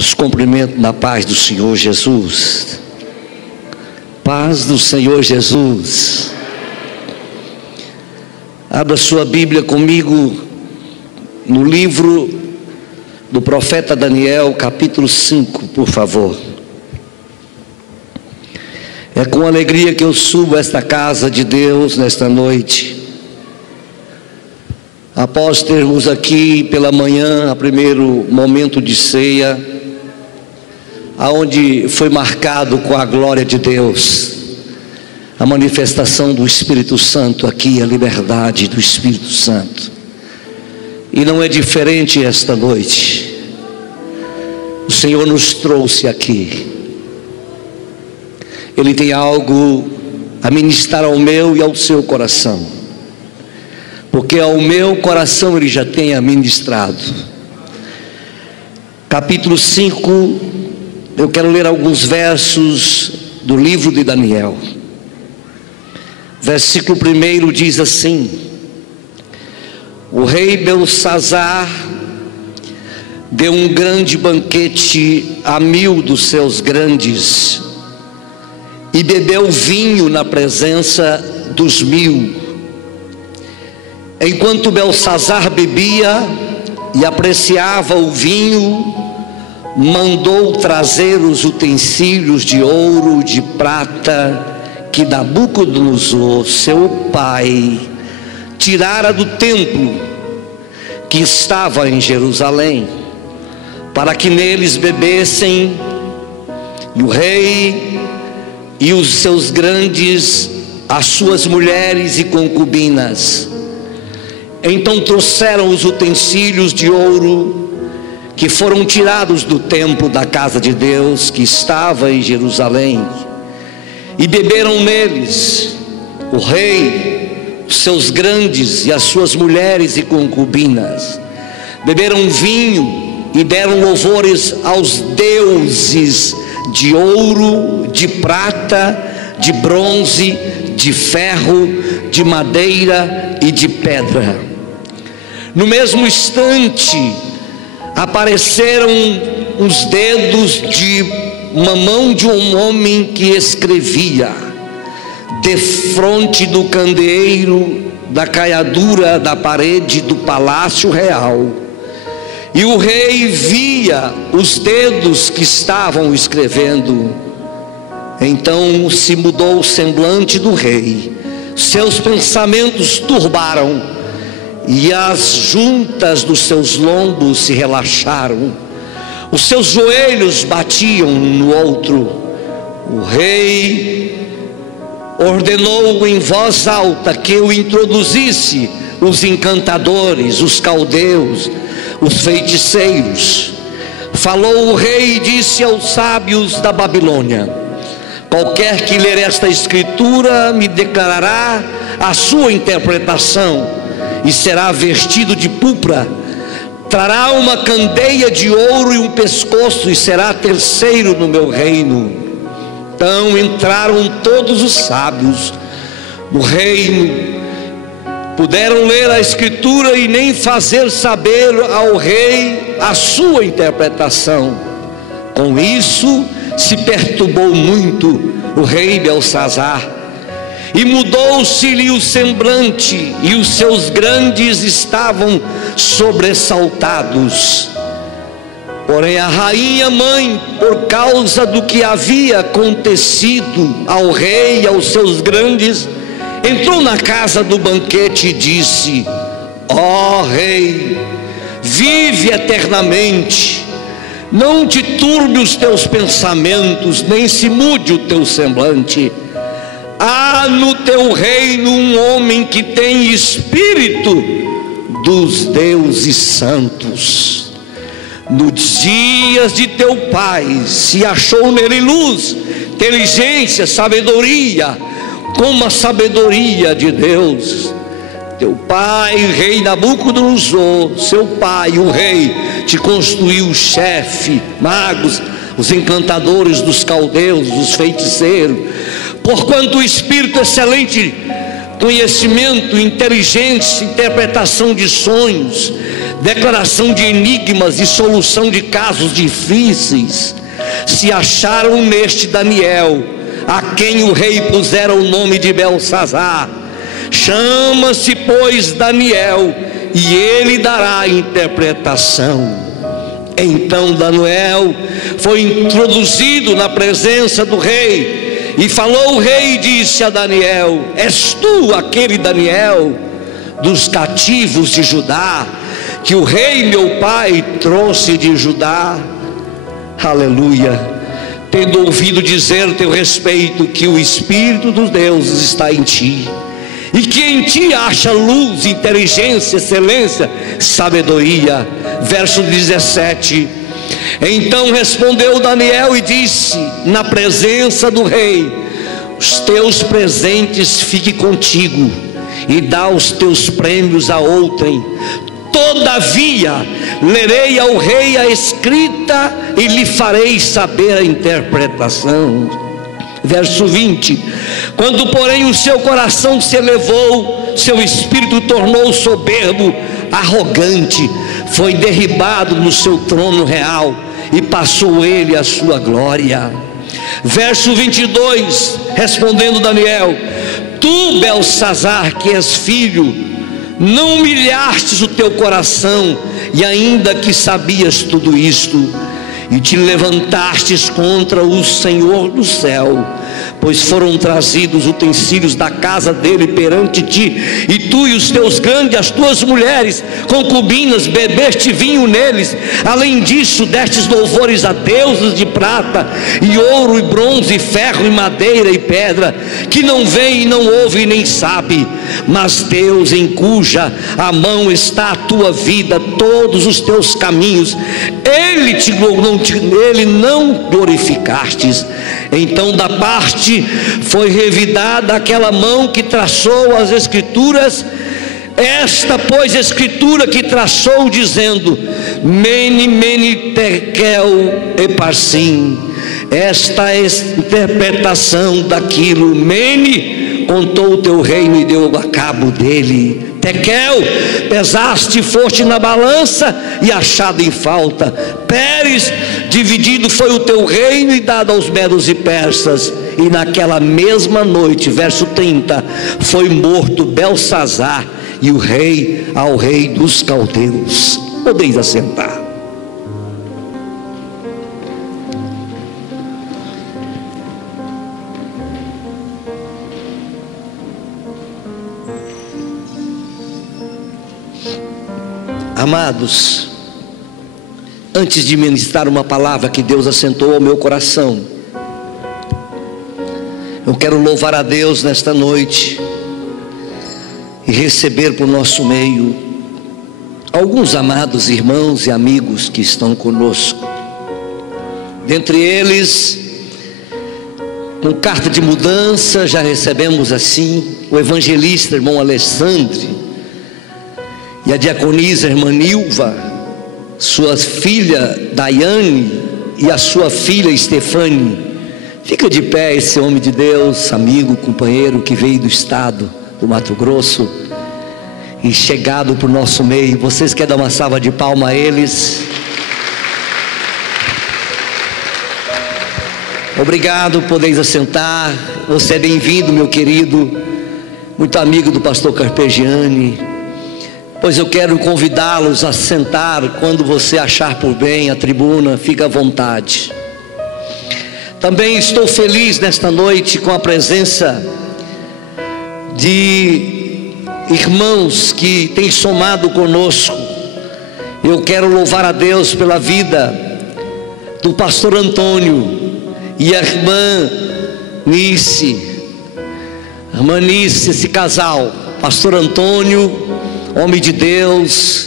Os cumprimento na paz do Senhor Jesus. Paz do Senhor Jesus. Abra sua Bíblia comigo no livro do profeta Daniel, capítulo 5, por favor. É com alegria que eu subo a esta casa de Deus nesta noite. Após termos aqui pela manhã, a primeiro momento de ceia, aonde foi marcado com a glória de Deus, a manifestação do Espírito Santo aqui, a liberdade do Espírito Santo. E não é diferente esta noite. O Senhor nos trouxe aqui. Ele tem algo a ministrar ao meu e ao seu coração, porque ao meu coração Ele já tem ministrado. Capítulo 5, eu quero ler alguns versos do livro de Daniel. Versículo 1 diz assim: o rei Belsazar deu um grande banquete a 1000 dos seus grandes, e bebeu vinho na presença dos 1000. Enquanto Belsazar bebia e apreciava o vinho, mandou trazer os utensílios de ouro, de prata, que Nabucodonosor, seu pai, tirara do templo que estava em Jerusalém, para que neles bebessem, e o rei e os seus grandes, as suas mulheres e concubinas. Então trouxeram os utensílios de ouro que foram tirados do templo da casa de Deus que estava em Jerusalém, e beberam neles o rei, os seus grandes e as suas mulheres e concubinas. Beberam vinho e deram louvores aos deuses de ouro, de prata, de bronze, de ferro, de madeira e de pedra. No mesmo instante apareceram os dedos de uma mão de um homem que escrevia defronte do candeeiro da caiadura da parede do palácio real. E o rei via os dedos que estavam escrevendo. Então se mudou o semblante do rei, seus pensamentos turbaram, e as juntas dos seus lombos se relaxaram, os seus joelhos batiam um no outro. O rei ordenou em voz alta que eu introduzisse os encantadores, os caldeus, os feiticeiros. Falou o rei e disse aos sábios da Babilônia: qualquer que ler esta escritura me declarará a sua interpretação, e será vestido de púrpura, trará uma candeia de ouro e um pescoço, e será terceiro no meu reino. Então entraram todos os sábios do reino, puderam ler a escritura e nem fazer saber ao rei a sua interpretação. Com isso se perturbou muito o rei Belsazar, e mudou-se-lhe o semblante, e os seus grandes estavam sobressaltados. Porém a rainha mãe, por causa do que havia acontecido ao rei e aos seus grandes, entrou na casa do banquete e disse: ó rei, vive eternamente, não te turbe os teus pensamentos, nem se mude o teu semblante. Há no teu reino um homem que tem espírito dos deuses santos. Nos dias de teu pai se achou nele luz, inteligência, sabedoria, como a sabedoria de Deus. Teu pai, rei Nabucodonosor, seu pai, o rei, te construiu chefe, magos, os encantadores dos caldeus, dos feiticeiros. Porquanto o espírito excelente, conhecimento, inteligência, interpretação de sonhos, declaração de enigmas e solução de casos difíceis se acharam neste Daniel, a quem o rei pusera o nome de Beltsazar. Chama-se, pois, Daniel, e ele dará a interpretação. Então Daniel foi introduzido na presença do rei, e falou o rei e disse a Daniel: és tu aquele Daniel dos cativos de Judá, que o rei meu pai trouxe de Judá? Aleluia. Tendo ouvido dizer a teu respeito que o Espírito dos deuses está em ti, e que em ti acha luz, inteligência, excelência, sabedoria. Verso 17. Então respondeu Daniel e disse na presença do rei: os teus presentes fiquem contigo, e dá os teus prêmios a outrem. Todavia lerei ao rei a escrita e lhe farei saber a interpretação. Verso 20. Quando porém o seu coração se elevou, seu espírito tornou soberbo, arrogante, foi derribado no seu trono real, e passou ele a sua glória. Verso 22. Respondendo Daniel: tu, Beltsazar, que és filho, não humilhastes o teu coração, e ainda que sabias tudo isto, e te levantastes contra o Senhor do céu, pois foram trazidos utensílios da casa dele perante ti, e tu e os teus grandes, as tuas mulheres, concubinas, bebeste vinho neles. Além disso, destes louvores a deuses de prata, e ouro, e bronze, e ferro, e madeira, e pedra, que não vê e não ouve e nem sabe, mas Deus, em cuja a mão está a tua vida, todos os teus caminhos, ele não glorificastes. Então da parte foi revidada aquela mão que traçou as escrituras, esta pois escritura que traçou, dizendo: Mene, Mene, Tekel, Eparsim. Esta é a interpretação daquilo. Mene, contou o teu reino e deu a cabo dele. Tekel, pesaste e foste na balança e achado em falta. Pérez, dividido foi o teu reino e dado aos medos e persas. E naquela mesma noite, verso 30, foi morto Beltsazar e o rei ao rei dos caldeus. Podeis assentar. Amados, antes de ministrar uma palavra que Deus assentou ao meu coração, eu quero louvar a Deus nesta noite e receber por nosso meio alguns amados irmãos e amigos que estão conosco. Dentre eles, com carta de mudança, já recebemos assim o evangelista irmão Alessandro e a diaconisa irmã Nilva, sua filha Daiane e a sua filha Estefane. Fica de pé esse homem de Deus, amigo, companheiro, que veio do estado do Mato Grosso e chegado para o nosso meio. Vocês querem dar uma salva de palma a eles? Obrigado, podeis assentar. Você é bem-vindo, meu querido, muito amigo do pastor Carpegiani. Pois eu quero convidá-los a sentar. Quando você achar por bem a tribuna, fica à vontade. Também estou feliz nesta noite com a presença de irmãos que têm somado conosco. Eu quero louvar a Deus pela vida do pastor Antônio e a irmã Nice. A irmã Nice, esse casal, pastor Antônio, homem de Deus,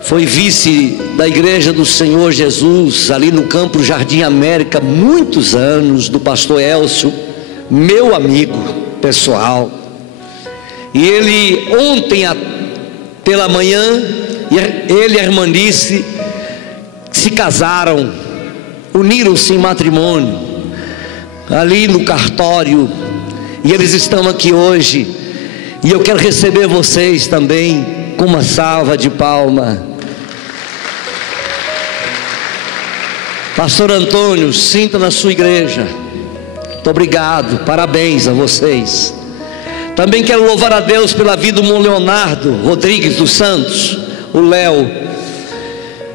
foi vice da igreja do Senhor Jesus, ali no campo Jardim América, muitos anos, do pastor Elcio, meu amigo pessoal. E ele ontem pela manhã, ele e a irmã Nice se casaram, uniram-se em matrimônio, ali no cartório, e eles estão aqui hoje. E eu quero receber vocês também com uma salva de palma. Pastor Antônio, sinta na sua igreja. Muito obrigado, parabéns a vocês. Também quero louvar a Deus pela vida do irmão Leonardo Rodrigues dos Santos, o Léo,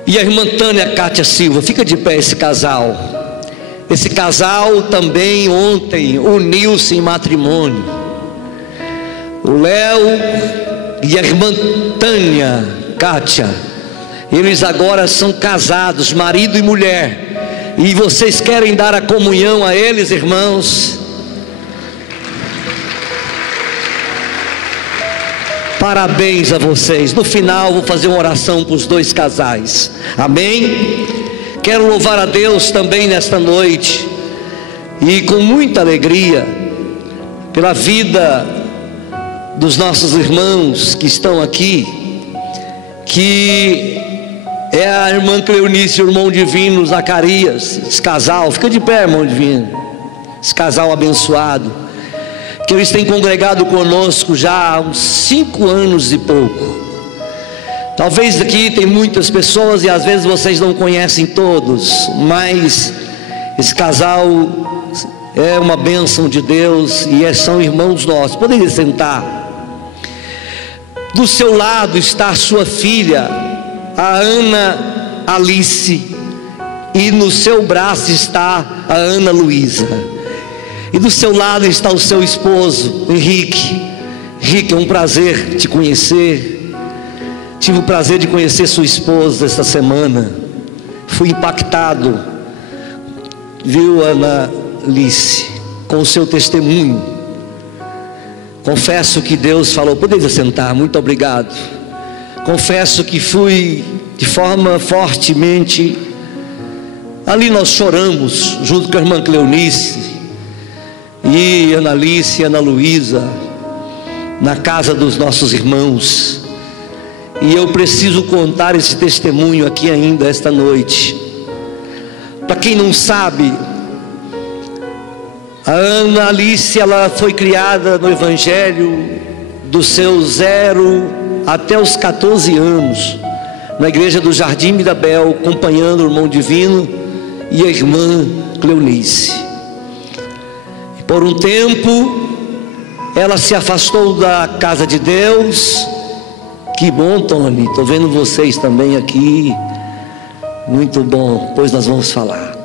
e a irmã Tânia Cátia Silva. Fica de pé esse casal. Esse casal também ontem uniu-se em matrimônio. O Léo e a irmã Tânia Cátia, eles agora são casados, marido e mulher. E vocês querem dar a comunhão a eles, irmãos? Parabéns a vocês. No final vou fazer uma oração para os dois casais. Amém? Quero louvar a Deus também nesta noite, e com muita alegria, pela vida dos nossos irmãos que estão aqui, que é a irmã Cleonice e o irmão Divino Zacarias. Esse casal, fica de pé, irmão Divino. Esse casal abençoado, que eles têm congregado conosco já há uns 5 anos e pouco. Talvez aqui tem muitas pessoas e às vezes vocês não conhecem todos, mas esse casal é uma bênção de Deus e são irmãos nossos. Podem sentar. Do seu lado está a sua filha, a Ana Alice, e no seu braço está a Ana Luísa. E do seu lado está o seu esposo, Henrique. Henrique, é um prazer te conhecer. Tive o prazer de conhecer sua esposa esta semana. Fui impactado, viu, Ana Alice, com o seu testemunho. Confesso que Deus falou, poderia sentar, muito obrigado. Confesso que fui de forma fortemente. Ali nós choramos, junto com a irmã Cleonice e Ana Alice e Ana Luísa, na casa dos nossos irmãos. E eu preciso contar esse testemunho aqui ainda esta noite. Para quem não sabe, a Ana Alice, ela foi criada no Evangelho do seu 0 até os 14 anos, na igreja do Jardim Mirabel, acompanhando o irmão Divino e a irmã Cleonice. Por um tempo ela se afastou da casa de Deus. Que bom, Tony, estou vendo vocês também aqui, muito bom, pois nós vamos falar.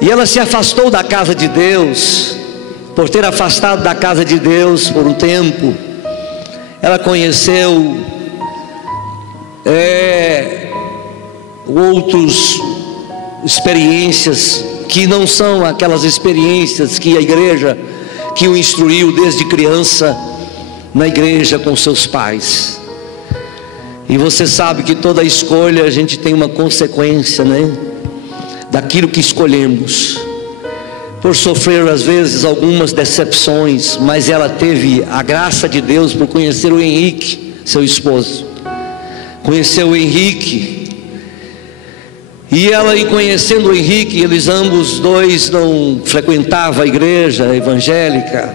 E ela se afastou da casa de Deus. Por ter afastado da casa de Deus por um tempo, ela conheceu outras experiências que não são aquelas experiências que a igreja que o instruiu desde criança na igreja com seus pais. E você sabe que toda escolha a gente tem uma consequência, né? Daquilo que escolhemos. Por sofrer às vezes algumas decepções, mas ela teve a graça de Deus por conhecer o Henrique, seu esposo. Conheceu o Henrique. E ela, em conhecendo o Henrique, eles ambos dois não frequentavam a igreja evangélica.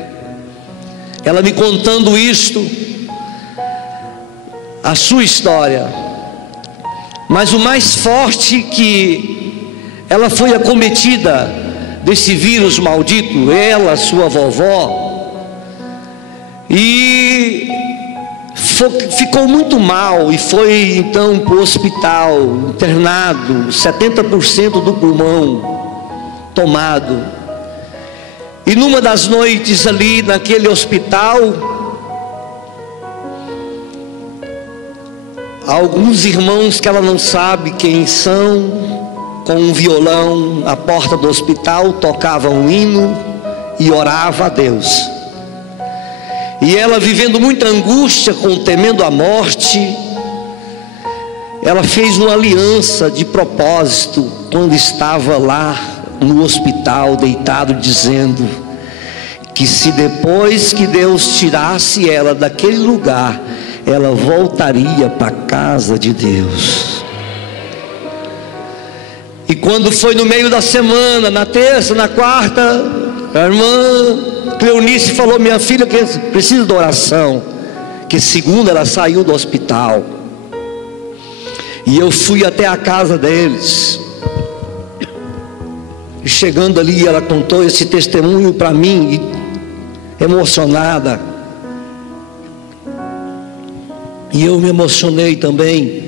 Ela me contando isto, a sua história. Mas o mais forte, que ela foi acometida desse vírus maldito, ela, sua vovó, e ficou muito mal e foi então para o hospital, internado, 70% do pulmão tomado. E numa das noites ali naquele hospital, alguns irmãos que ela não sabe quem são, com um violão à porta do hospital, tocavam um hino e orava a Deus. E ela, vivendo muita angústia, temendo a morte, ela fez uma aliança de propósito quando estava lá no hospital deitado, dizendo que se depois que Deus tirasse ela daquele lugar, ela voltaria para a casa de Deus. E quando foi no meio da semana, na terça, na quarta, a irmã Cleonice falou: minha filha, que precisa de oração, que segunda ela saiu do hospital. E eu fui até a casa deles. E chegando ali, ela contou esse testemunho para mim, emocionada. E eu me emocionei também.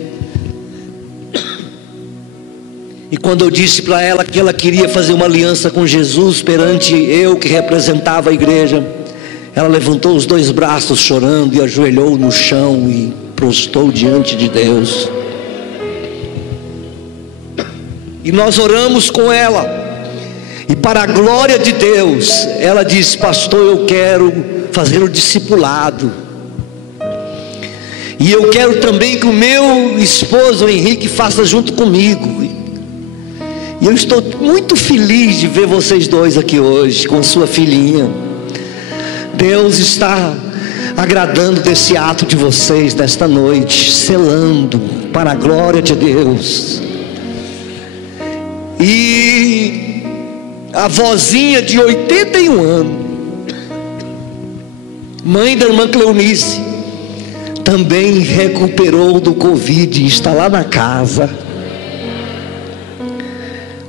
E quando eu disse para ela que ela queria fazer uma aliança com Jesus perante eu que representava a igreja, ela levantou os 2 braços chorando e ajoelhou no chão e prostrou diante de Deus. E nós oramos com ela. E para a glória de Deus, ela disse: pastor, eu quero fazer o discipulado. E eu quero também que o meu esposo, o Henrique, faça junto comigo. E eu estou muito feliz de ver vocês 2 aqui hoje, com sua filhinha. Deus está agradando desse ato de vocês, nesta noite, selando para a glória de Deus. E a vozinha de 81 anos, mãe da irmã Cleonice, também recuperou do Covid, está lá na casa.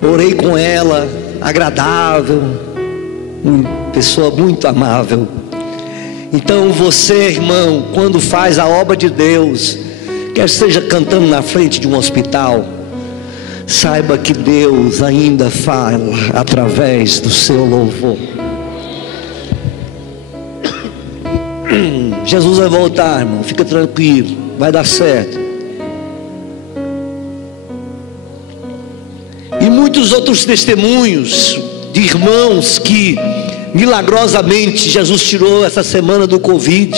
Orei com ela, agradável, pessoa muito amável. Então você, irmão, quando faz a obra de Deus, quer seja cantando na frente de um hospital, saiba que Deus ainda fala através do seu louvor. Jesus vai voltar, irmão, fica tranquilo, vai dar certo. E muitos outros testemunhos de irmãos que milagrosamente Jesus tirou essa semana do Covid.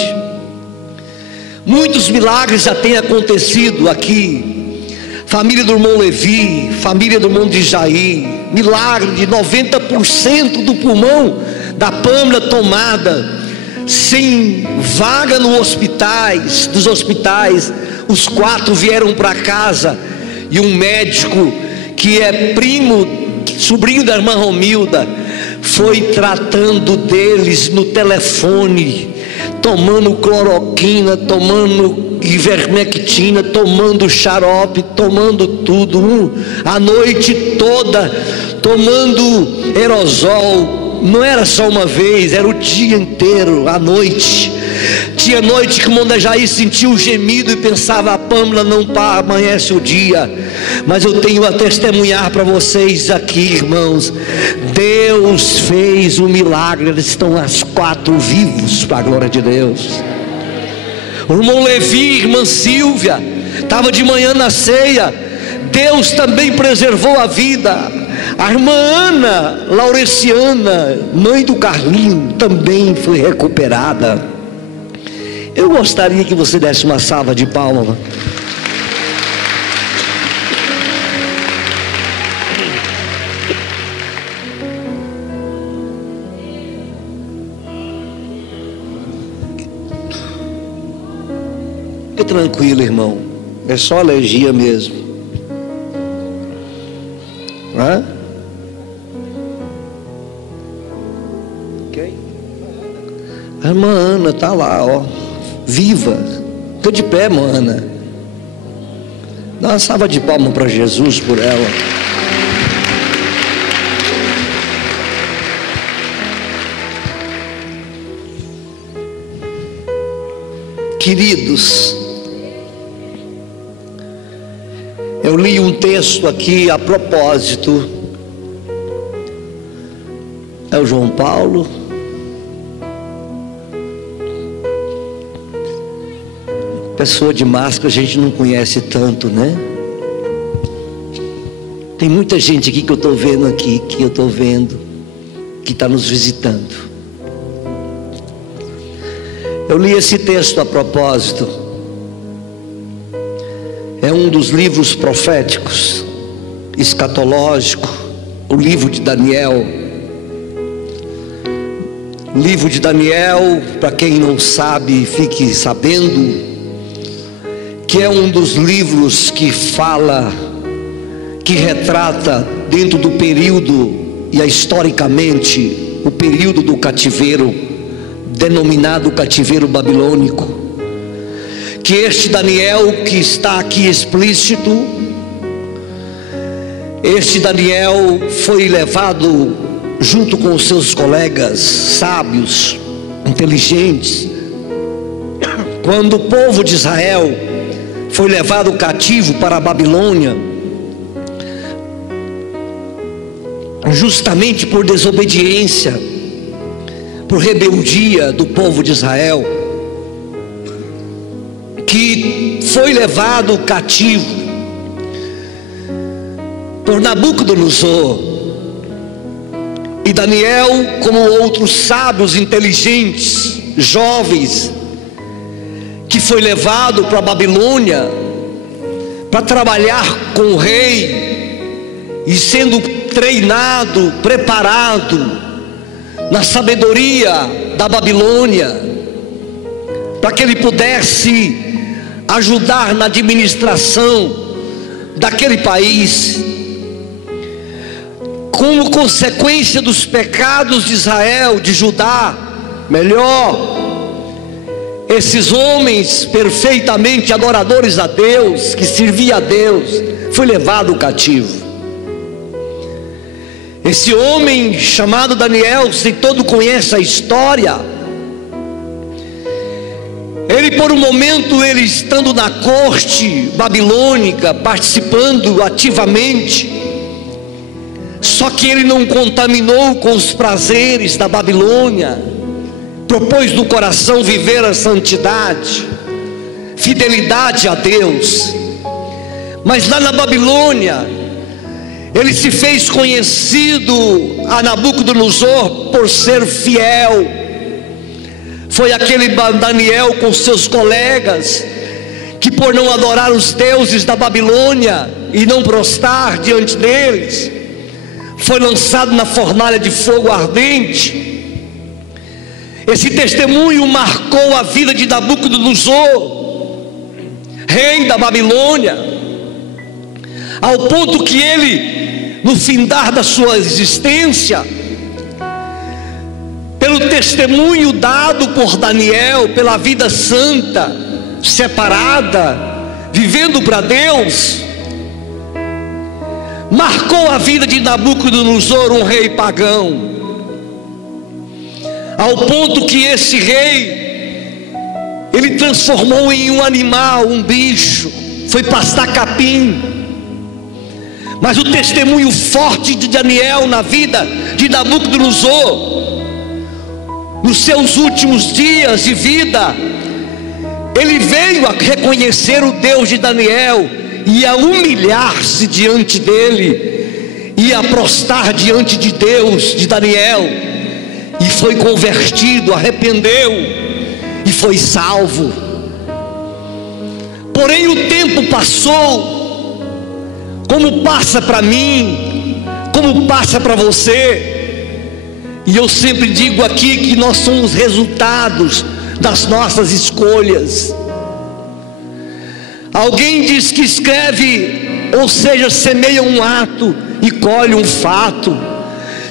Muitos milagres já têm acontecido aqui. Família do irmão Levi, família do irmão de Jair, milagre de 90% do pulmão da Pâmela tomada, sem vaga nos hospitais, os 4 vieram para casa, e um médico que é sobrinho da irmã Romilda, foi tratando deles no telefone, tomando cloroquina, tomando ivermectina, tomando xarope, tomando tudo, a noite toda, tomando aerosol. Não era só uma vez, era o dia inteiro, à noite. Tinha noite que o irmão da Jair sentiu o gemido e pensava: a Pâmela não amanhece o dia. Mas eu tenho a testemunhar para vocês aqui, irmãos, Deus fez um milagre. Eles estão as 4 vivos, para a glória de Deus. O irmão Levi, irmã Silvia, estava de manhã na ceia, Deus também preservou a vida. A irmã Ana Laureciana, mãe do Carlinho, também foi recuperada. Eu gostaria que você desse uma salva de palmas. Fique tranquilo, irmão, é só alergia mesmo. Hã? Ok? A irmã Ana está lá, ó, viva. Fica de pé, irmã Ana. Dá uma salva de palmas para Jesus por ela. Queridos, eu li um texto aqui a propósito. É o João Paulo. Pessoa de máscara a gente não conhece tanto, né? Tem muita gente aqui que eu estou vendo aqui, que eu estou vendo, que está nos visitando. Eu li esse texto a propósito. É um dos livros proféticos, escatológico, o livro de Daniel. O livro de Daniel, para quem não sabe, fique sabendo, que é um dos livros que fala, que retrata dentro do período, e historicamente, o período do cativeiro, denominado cativeiro babilônico. Que este Daniel que está aqui explícito, Este Daniel foi levado junto com os seus colegas sábios, inteligentes, quando o povo de Israel foi levado cativo para a Babilônia, justamente por desobediência, por rebeldia do povo de Israel, que foi levado cativo por Nabucodonosor. E Daniel, como outros sábios, inteligentes, jovens, que foi levado para a Babilônia para trabalhar com o rei, e sendo treinado, preparado na sabedoria da Babilônia, para que ele pudesse ajudar na administração daquele país. Como consequência dos pecados de Israel, de Judá, melhor, esses homens perfeitamente adoradores a Deus, que serviam a Deus, foi levado cativo. Esse homem chamado Daniel, se todo conhece a história, ele por um momento, ele estando na corte babilônica, participando ativamente, só que ele não contaminou com os prazeres da Babilônia, propôs no coração viver a santidade, fidelidade a Deus. Mas lá na Babilônia, ele se fez conhecido a Nabucodonosor por ser fiel. Foi aquele Daniel com seus colegas, que por não adorar os deuses da Babilônia e não prostrar diante deles, foi lançado na fornalha de fogo ardente. Esse testemunho marcou a vida de Nabucodonosor, rei da Babilônia, ao ponto que ele, no findar da sua existência, pelo testemunho dado por Daniel, pela vida santa, separada, vivendo para Deus, marcou a vida de Nabucodonosor, um rei pagão, ao ponto que esse rei, ele transformou em um animal, um bicho, foi pastar capim. Mas o testemunho forte de Daniel na vida de Nabucodonosor, nos seus últimos dias de vida, ele veio a reconhecer o Deus de Daniel, e a humilhar-se diante dele, e a prostrar diante de Deus de Daniel, e foi convertido, arrependeu, e foi salvo. Porém o tempo passou, como passa para mim, como passa para você, e eu sempre digo aqui que nós somos resultados das nossas escolhas. Alguém diz que escreve, ou seja, semeia um ato e colhe um fato,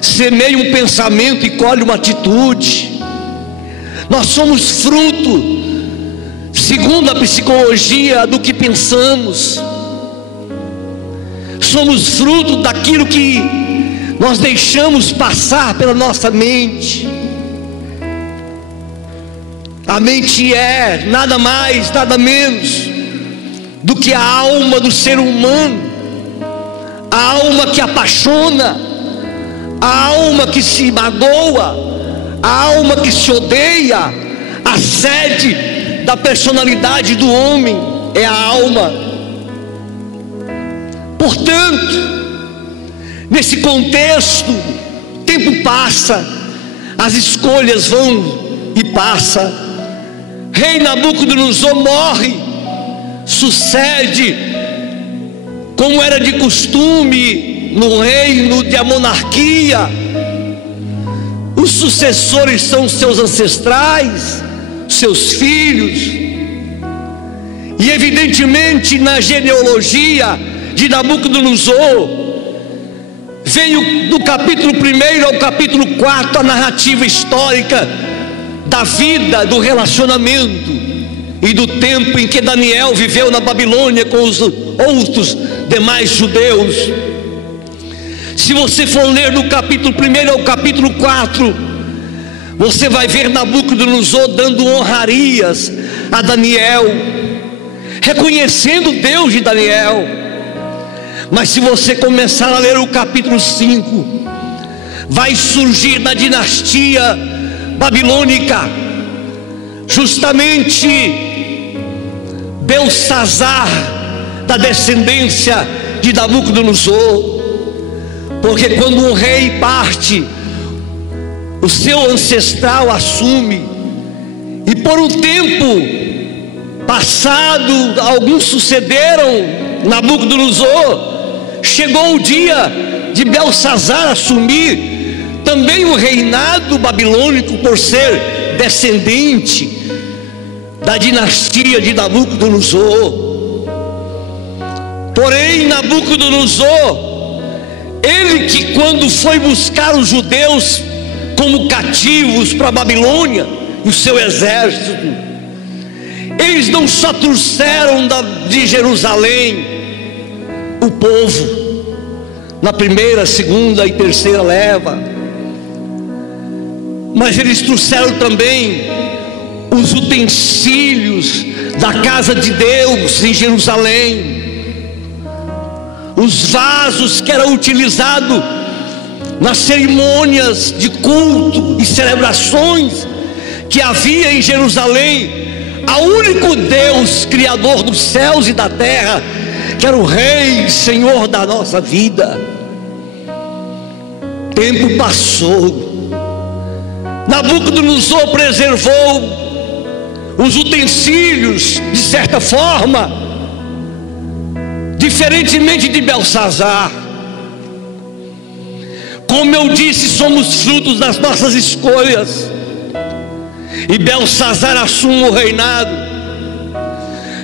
semeia um pensamento e colhe uma atitude. Nós somos fruto, segundo a psicologia, do que pensamos. Somos fruto daquilo que nós deixamos passar pela nossa mente. A mente é nada mais, nada menos do que a alma do ser humano, a alma que apaixona, a alma que se magoa, a alma que se odeia. A sede da personalidade do homem é a alma. Portanto, nesse contexto, o tempo passa, as escolhas vão e passam. Rei Nabucodonosor morre, sucede, como era de costume no reino de a monarquia, os sucessores são seus ancestrais, seus filhos, e evidentemente na genealogia de Nabucodonosor veio do capítulo 1 ao capítulo 4 a narrativa histórica da vida, do relacionamento e do tempo em que Daniel viveu na Babilônia com os outros demais judeus. Se você for ler do capítulo 1 ao capítulo 4, você vai ver Nabucodonosor dando honrarias a Daniel, reconhecendo o Deus de Daniel. Mas se você começar a ler o capítulo 5, vai surgir da dinastia babilônica justamente Belsazar, da descendência de Nabucodonosor. Porque quando um rei parte, o seu ancestral assume, e por um tempo passado, alguns sucederam Nabucodonosor. Chegou o dia de Belsazar assumir também o reinado babilônico, por ser descendente da dinastia de Nabucodonosor. Porém, Nabucodonosor, ele que quando foi buscar os judeus como cativos para a Babilônia, e o seu exército, eles não só trouxeram de Jerusalém o povo, na primeira, segunda e terceira leva, mas eles trouxeram também os utensílios da casa de Deus em Jerusalém, os vasos que eram utilizados nas cerimônias de culto e celebrações que havia em Jerusalém, ao único Deus, Criador dos céus e da terra, que era o Rei e Senhor da nossa vida. Tempo passou, Nabucodonosor preservou os utensílios de certa forma, diferentemente de Belsazar. Como eu disse, somos frutos das nossas escolhas, e Belsazar assume o reinado,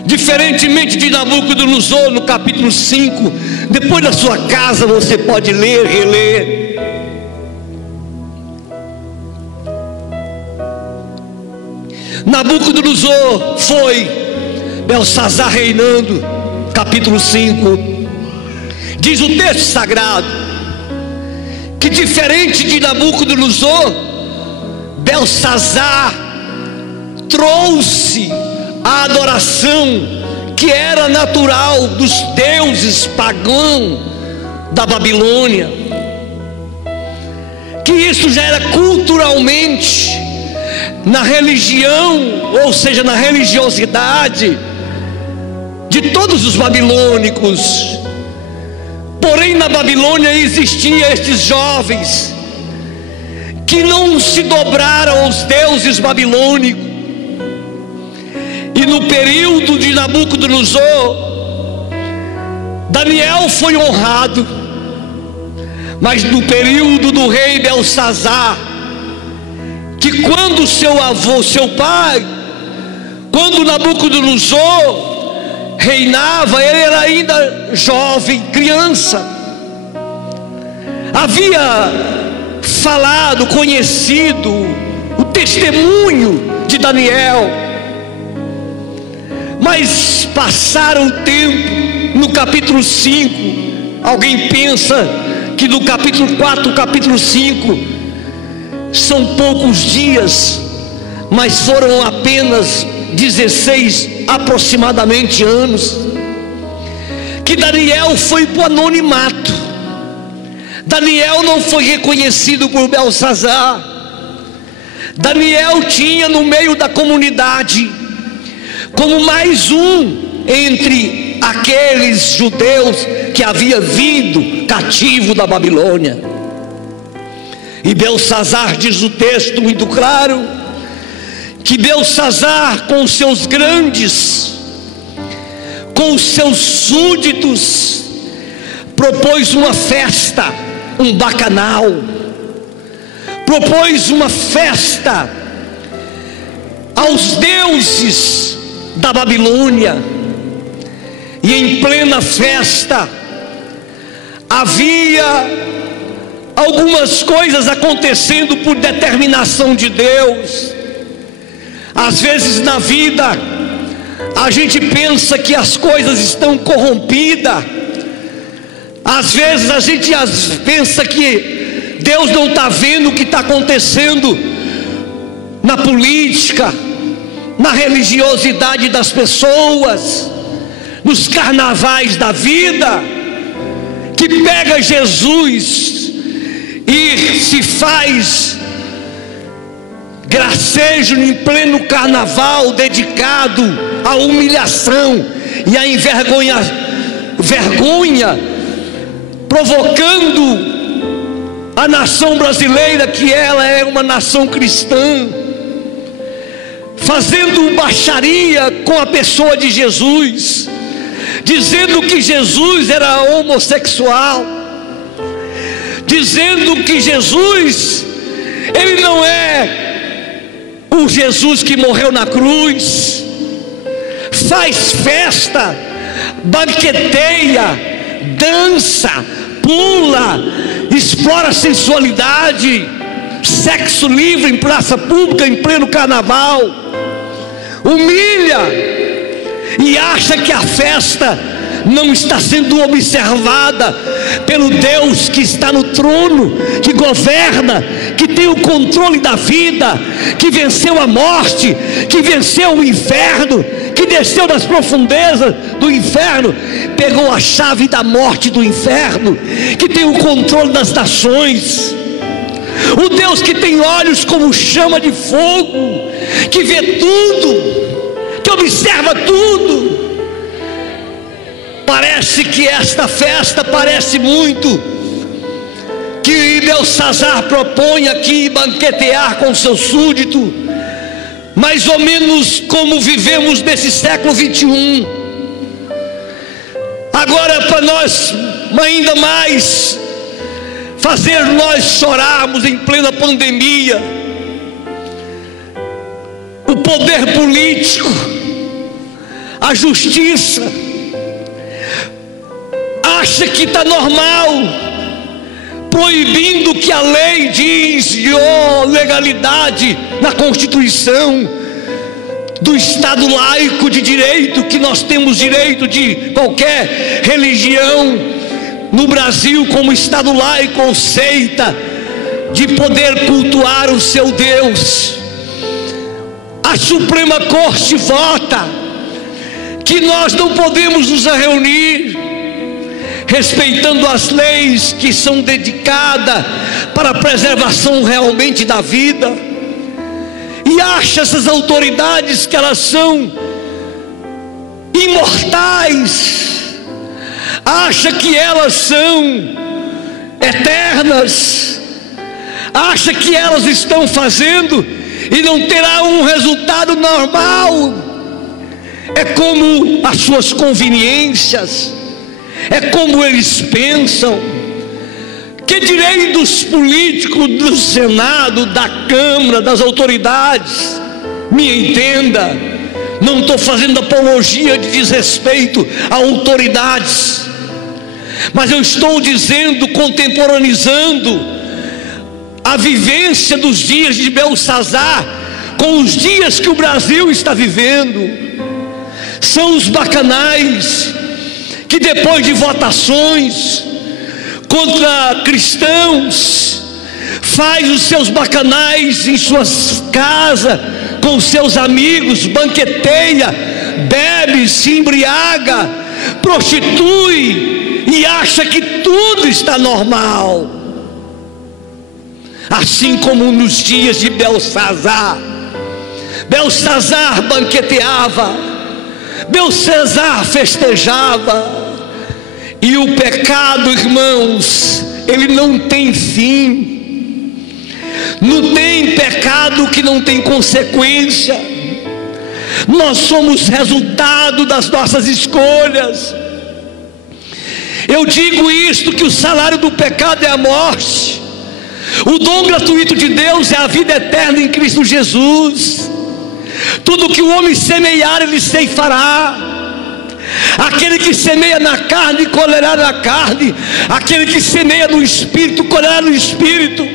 diferentemente de Nabucodonosor. No capítulo 5, depois da sua casa você pode ler, reler. Nabucodonosor foi, Belsazar reinando. Capítulo 5, diz o texto sagrado que diferente de Nabucodonosor, Belsazar trouxe a adoração que era natural dos deuses pagãos da Babilônia, que isso já era culturalmente na religião, ou seja, na religiosidade de todos os babilônicos. Porém, na Babilônia existiam estes jovens que não se dobraram aos deuses babilônicos. E no período de Nabucodonosor, Daniel foi honrado, mas no período do rei Belsazar, que quando seu avô, seu pai, quando Nabucodonosor reinava, ele era ainda jovem, criança, havia falado, conhecido o testemunho de Daniel. Mas passaram o tempo. No capítulo 5, alguém pensa que no capítulo 4, capítulo 5 são poucos dias, mas foram apenas 16 aproximadamente anos que Daniel foi para o anonimato. Daniel não foi reconhecido por Belsazar. Daniel tinha no meio da comunidade como mais um entre aqueles judeus que havia vindo cativo da Babilônia. E Belsazar, diz o texto muito claro, que Belsazar com os seus grandes, com os seus súditos, propôs uma festa, um bacanal, propôs uma festa aos deuses da Babilônia. E em plena festa havia algumas coisas acontecendo por determinação de Deus. Às vezes na vida a gente pensa que as coisas estão corrompidas, Às vezes a gente pensa que Deus não está vendo o que está acontecendo na política, na religiosidade das pessoas, nos carnavais da vida, que pega Jesus e se faz gracejo em pleno carnaval, dedicado à humilhação e à vergonha, provocando a nação brasileira, que ela é uma nação cristã, fazendo baixaria com a pessoa de Jesus, dizendo que Jesus era homossexual, dizendo que Jesus, ele não é o Jesus que morreu na cruz. Faz festa, banqueteia, dança, pula, explora a sensualidade, sexo livre em praça pública em pleno carnaval, humilha e acha que a festa não está sendo observada pelo Deus que está no trono, que governa, que tem o controle da vida, que venceu a morte, que venceu o inferno, que desceu das profundezas do inferno, pegou a chave da morte do inferno, que tem o controle das nações, o Deus que tem olhos como chama de fogo, que vê tudo, que observa tudo. Parece que esta festa parece muito que Belsazar propõe aqui banquetear com seu súdito, mais ou menos como vivemos nesse século 21. Agora, para nós ainda mais fazer nós chorarmos em plena pandemia, o poder político, a justiça, acha que está normal, proibindo o que a lei diz de legalidade na Constituição do Estado laico de direito, que nós temos direito de qualquer religião no Brasil como Estado laico ou seita, de poder cultuar o seu Deus. A Suprema Corte vota que nós não podemos nos reunir respeitando as leis que são dedicadas para a preservação realmente da vida, e acha essas autoridades que elas são imortais, acha que elas são eternas, acha que elas estão fazendo e não terá um resultado normal. É como as suas conveniências, é como eles pensam. Que direitos políticos do Senado, da Câmara, das autoridades, me entenda, não estou fazendo apologia de desrespeito a autoridades, mas eu estou dizendo, contemporaneizando a vivência dos dias de Belsazar com os dias que o Brasil está vivendo. São os bacanais que, depois de votações contra cristãos, faz os seus bacanais em suas casas com seus amigos, banqueteia, bebe, se embriaga, prostitui e acha que tudo está normal. Assim como nos dias de Belsazar, Belsazar banqueteava, Belsazar festejava. E o pecado, irmãos, ele não tem fim. Não tem pecado que não tem consequência. Nós somos resultado das nossas escolhas. Eu digo isto, que o salário do pecado é a morte. O dom gratuito de Deus é a vida eterna em Cristo Jesus. Tudo que o homem semear, ele ceifará. Aquele que semeia na carne, colherá na carne. Aquele que semeia no Espírito, colherá no Espírito.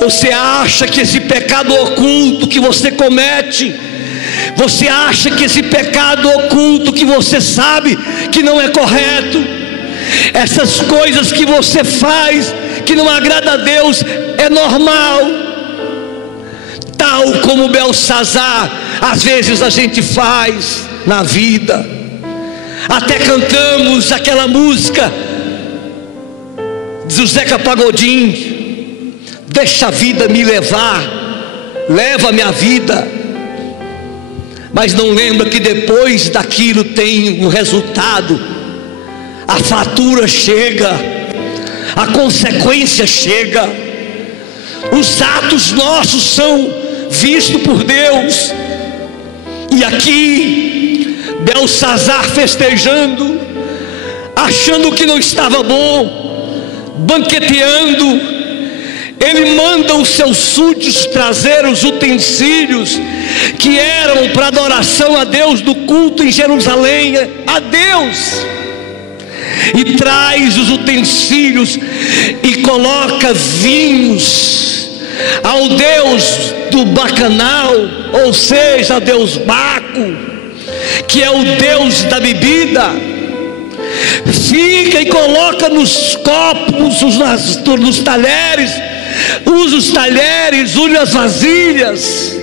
Você acha que esse pecado oculto que você comete, você acha que esse pecado oculto que você sabe que não é correto, essas coisas que você faz que não agrada a Deus é normal. Tal como Belsazar, às vezes a gente faz na vida. Até cantamos aquela música do Zeca Pagodinho: deixa a vida me levar, leva a minha vida. Mas não lembra que depois daquilo tem um resultado. A fatura chega, a consequência chega. Os atos nossos são vistos por Deus. E aqui Belsazar festejando, achando que não estava bom, banqueteando, ele manda os seus súditos trazer os utensílios que eram para adoração a Deus do culto em Jerusalém, a Deus, e traz os utensílios e coloca vinhos ao Deus do bacanal, ou seja, a Deus Baco, que é o Deus da bebida. Fica e coloca nos copos, nos talheres, usa os talheres, usa as vasilhas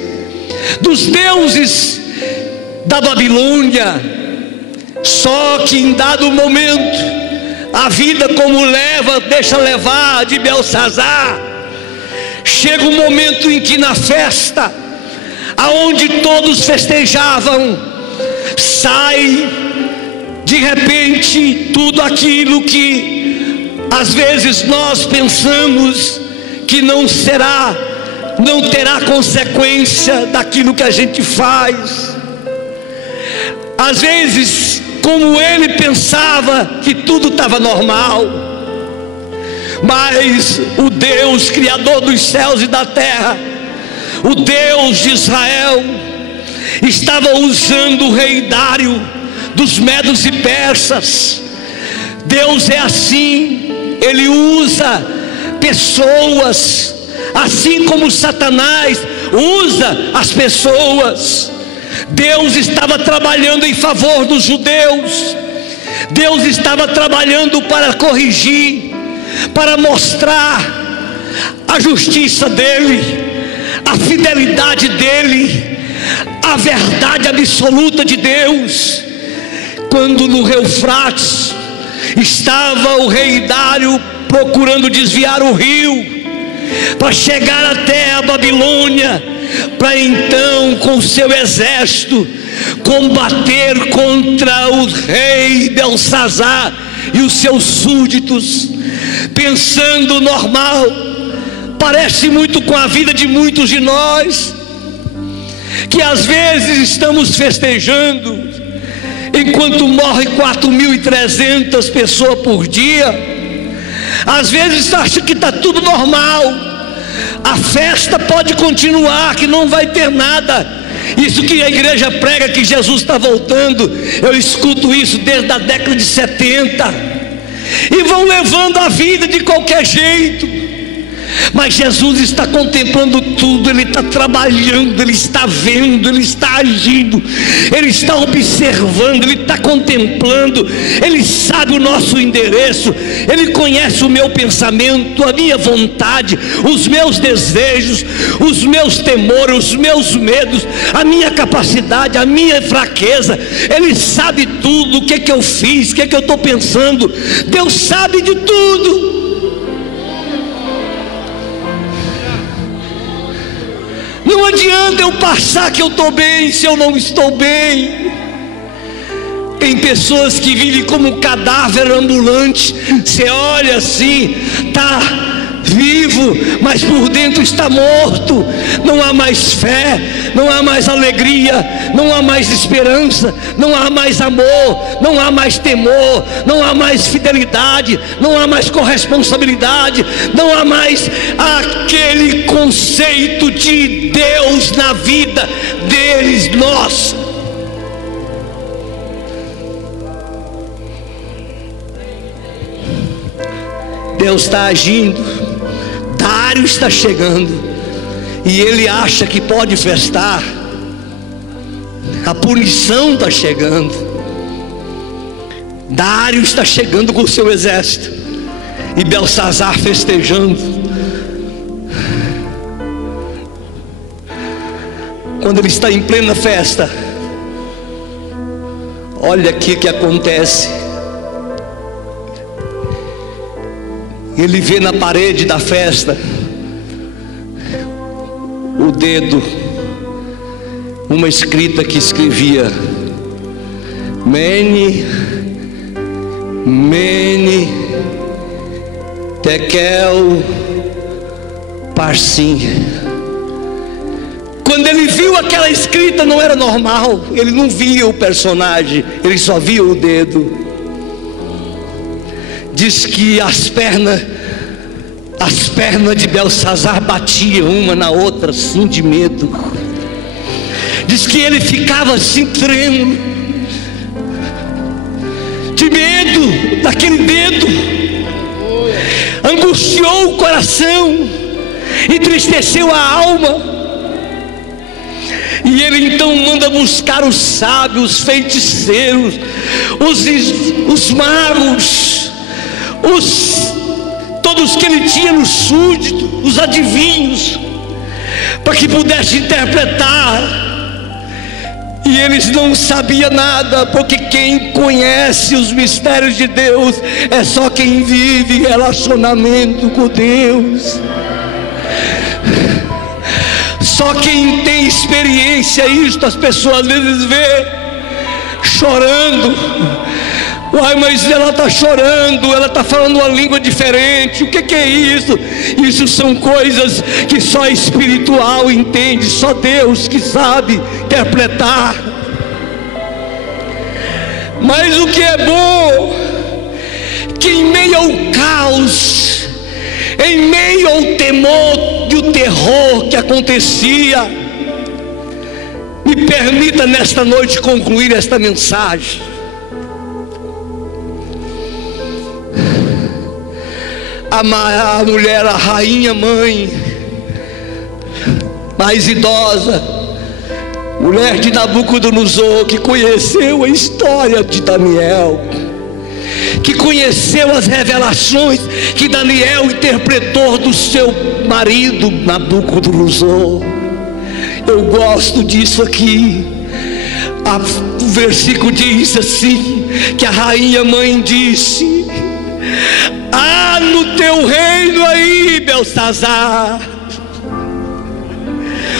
dos deuses da Babilônia. Só que em dado momento, a vida como deixa levar de Belsazar, chega um momento em que na festa, aonde todos festejavam, sai de repente tudo aquilo que às vezes nós pensamos que não terá consequência daquilo que a gente faz. Às vezes, como ele pensava que tudo estava normal, mas o Deus criador dos céus e da terra, o Deus de Israel, estava usando o rei Dário dos medos e persas. Deus é assim, ele usa pessoas, assim como Satanás usa as pessoas. Deus estava trabalhando em favor dos judeus. Deus estava trabalhando para corrigir, para mostrar a justiça dele, a fidelidade dele, a verdade absoluta de Deus. Quando no Eufrates estava o rei Dário procurando desviar o rio para chegar até a Babilônia, para então com seu exército combater contra o rei Belsazar e os seus súditos, pensando normal. Parece muito com a vida de muitos de nós, que às vezes estamos festejando enquanto morre 4.300 pessoas por dia. Às vezes acha que está tudo normal, a festa pode continuar, que não vai ter nada. Isso que a igreja prega, que Jesus está voltando, eu escuto isso desde a década de 70, e vão levando a vida de qualquer jeito. Mas Jesus está contemplando tudo, ele está trabalhando, ele está vendo, ele está agindo, ele está observando, ele está contemplando, ele sabe o nosso endereço, ele conhece o meu pensamento, a minha vontade, os meus desejos, os meus temores, os meus medos, a minha capacidade, a minha fraqueza. Ele sabe tudo, o que é que eu fiz, o que é que eu estou pensando. Deus sabe de tudo. Não adianta eu passar que eu estou bem se eu não estou bem. Tem pessoas que vivem como um cadáver ambulante. Você olha assim, está vivo, mas por dentro está morto. Não há mais fé, não há mais alegria, não há mais esperança, não há mais amor, não há mais temor, não há mais fidelidade, não há mais corresponsabilidade, não há mais aquele conceito de Deus na vida deles, nós. Deus está agindo, Dário está chegando, e ele acha que pode festar. A punição está chegando. Dário está chegando com o seu exército, e Belsazar festejando. Quando ele está em plena festa, olha aqui o que acontece. Ele vê na parede da festa o dedo, uma escrita que escrevia: Mene, Mene, Tekel, Parsim. Quando ele viu aquela escrita, não era normal. Ele não via o personagem, ele só via o dedo. Diz que as pernas de Belsazar batiam uma na outra, assim, de medo. Diz que ele ficava assim, tremendo, de medo daquele dedo. Angustiou o coração, entristeceu a alma. E ele então manda buscar os sábios, os feiticeiros, os magos, todos que ele tinha no súdito, os adivinhos, para que pudesse interpretar. E eles não sabiam nada, porque quem conhece os mistérios de Deus é só quem vive relacionamento com Deus. Só quem tem experiência isto, as pessoas às vezes vê chorando. Uai, mas ela está chorando, ela está falando uma língua diferente. O que é isso? Isso são coisas que só espiritual entende, só Deus que sabe interpretar. Mas o que é bom, que em meio ao caos, em meio ao temor e o terror que acontecia, me permita nesta noite concluir esta mensagem. A mulher, a rainha mãe, mais idosa, mulher de Nabucodonosor, que conheceu a história de Daniel, que conheceu as revelações que Daniel interpretou do seu marido Nabucodonosor. Eu gosto disso aqui. O versículo diz assim, que a rainha mãe disse: há no teu reino aí, Belsazar,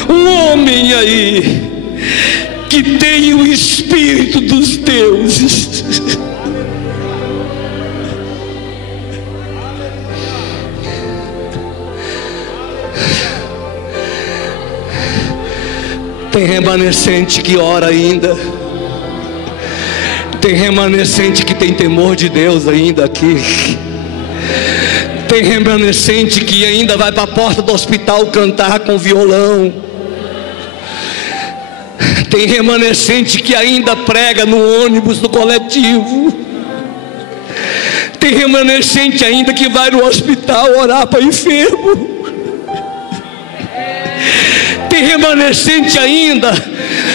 um homem aí que tem o espírito dos deuses. Tem remanescente que ora ainda. Tem remanescente que tem temor de Deus ainda aqui. Tem remanescente que ainda vai para a porta do hospital cantar com violão. Tem remanescente que ainda prega no ônibus, no coletivo. Tem remanescente ainda que vai no hospital orar para enfermo. Tem remanescente ainda